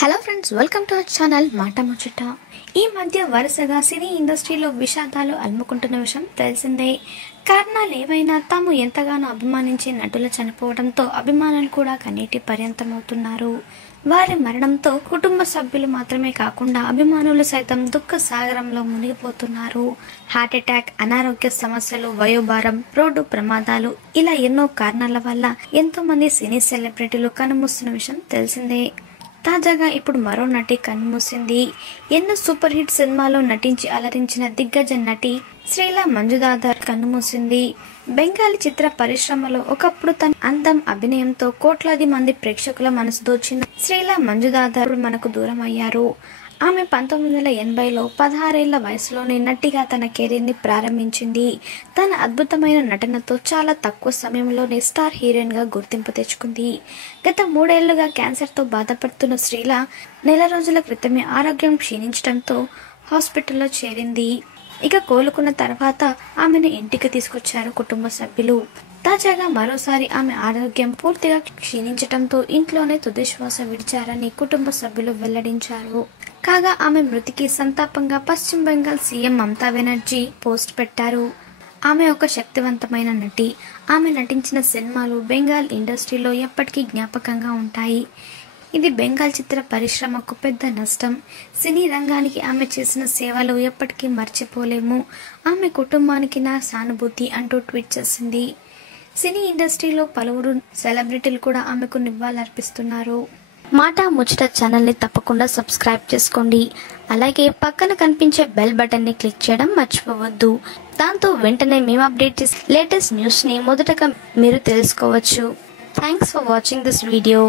Hello friends, welcome to our channel మాట ముచ్చట. ఈ మధ్య వరుసగా సినీ ఇండస్ట్రీలో విషాదాలు అలుముకుంటున్న విషయం తెలిసిందే. కారణాలు ఏవైనా తాము ఎంతగానో అభిమానించే నటులు చనిపోవడంతో అభిమానులు కూడా కన్నీటి పర్యంతమవుతున్నారు. వారి మరణంతో కుటుంబ సభ్యులు మాత్రమే కాకుండా అభిమానులు సైతం దుఃఖ సాగరంలో మునిగిపోతున్నారు. హార్ట్ అటాక్, అనారోగ్య సమస్యలు, వయోభారం, రోడ్డు ప్రమాదాలు ఇలా ఎన్నో కారణాల వల్ల ఎంతో మంది సినీ సెలబ్రిటీలు కన్నుమూస్తున్న విషయం తెలిసిందే. తాజాగా ఇప్పుడు మరో నటి కన్నుమూసింది. ఎన్నో సూపర్ హిట్ సినిమాలో నటించి అలరించిన దిగ్గజ నటి శ్రీలా మంజుదాదర్ కన్నుమూసింది. బెంగాలీ చిత్ర పరిశ్రమలో ఒకప్పుడు తన అందం, అభినయంతో కోట్లాది మంది ప్రేక్షకుల మనసు దోచిన శ్రీలా మంజుదాదర్ మనకు దూరం అయ్యారు. ఆమె 1980లో 16 ఏళ్ల వయసులోనే నటిగా తన కెరీర్ని ప్రారంభించింది. తన అద్భుతమైన నటనతో చాలా తక్కువ సమయంలోనే స్టార్ హీరోయిన్గా గుర్తింపు తెచ్చుకుంది. గత 3 ఏళ్లుగా క్యాన్సర్తో బాధపడుతున్న శ్రీలా నెల రోజుల క్రితమే ఆరోగ్యం క్షీణించడంతో హాస్పిటల్లో చేరింది. ఇక కోలుకున్న తర్వాత ఆమెను ఇంటికి తీసుకొచ్చారు కుటుంబ సభ్యులు. తాజాగా మరోసారి ఆమె ఆరోగ్యం పూర్తిగా క్షీణించడంతో ఇంట్లోనే తుదిశ్వాస విడిచారని కుటుంబ సభ్యులు వెల్లడించారు. కాగా ఆమె మృతికి సంతాపంగా పశ్చిమ బెంగాల్ సీఎం మమతా బెనర్జీ పోస్ట్ పెట్టారు. ఆమె ఒక శక్తివంతమైన నటి. ఆమె నటించిన సినిమాలు బెంగాల్ ఇండస్ట్రీలో ఎప్పటికీ జ్ఞాపకంగా ఉంటాయి. ఇది బెంగాల్ చిత్ర పరిశ్రమకు పెద్ద నష్టం. సినీ రంగానికి ఆమె చేసిన సేవలు ఎప్పటికీ మర్చిపోలేము. ఆమె కుటుంబానికి నా సానుభూతి అంటూ ట్వీట్ చేసింది. సినీ ఇండస్ట్రీలో పలువురు సెలబ్రిటీలు కూడా ఆమెకు నివాళులర్పిస్తున్నారు. మాట ముచ్చట ఛానల్ని తప్పకుండా సబ్స్క్రైబ్ చేసుకోండి. అలాగే పక్కన కనిపించే బెల్ బటన్ని క్లిక్ చేయడం మర్చిపోవద్దు. దాంతో వెంటనే మేము అప్డేట్ చేసే లేటెస్ట్ న్యూస్ని మొదటగా మీరు తెలుసుకోవచ్చు. Thanks for watching this video.